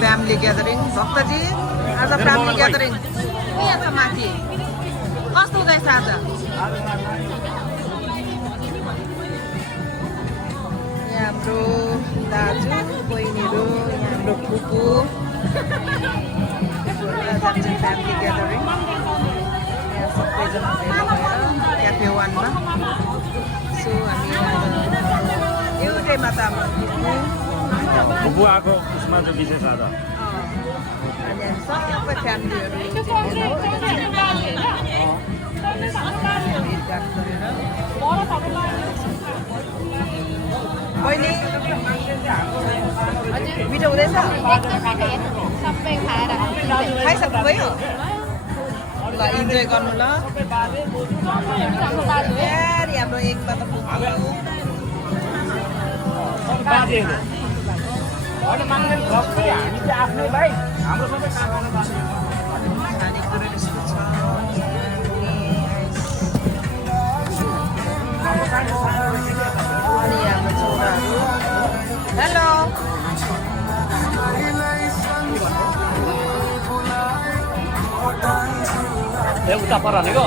family gathering भक्तजी आज family gathering यहाँ छ माथि कस्तो हुँदैछ आज यहाँ हाम्रो दाजु बहिनीहरू यहाँ हाम्रो फुपू फ्यामिली ग्यादरिङ यहाँ सबैजना भेला भएर क्याफे वानमा सो हामी एउटै मातामा फुपू आएको उसमा चाहिँ विशेष आज अनि हामी सबै फ्यामिलीहरू भेटघाट गरेर बहिनी मिठो हुँदैछ सबै खाएर खाइसक्नुभयो ल इन्जोय गर्नु ल यार हाम्रो एकमा त खानेकुरा यस्तो छ अनि हाम्रो छोराहरू हेलो उता पर भनेको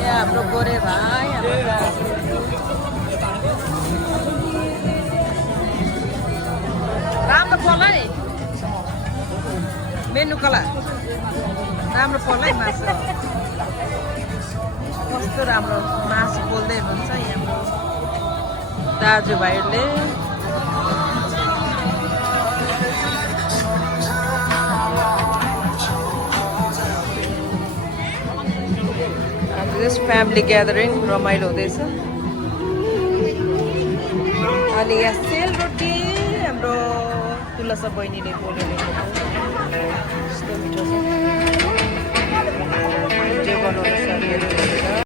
यहाँ हाम्रो गोरे भाइ राम्रो पर्ला नि मेनु कला राम्रो पर्ला है मासु कस्तो राम्रो मासु पोल्दै हुनुहुन्छ यहाँ दाजुभाइहरूले जस्ट फ्यामिली ग्यादरिङ रमाइलो हुँदैछ अनि यहाँ सेलरोटी हाम्रो तुलसा बहिनीले पोलेको यस्तो मिठो छ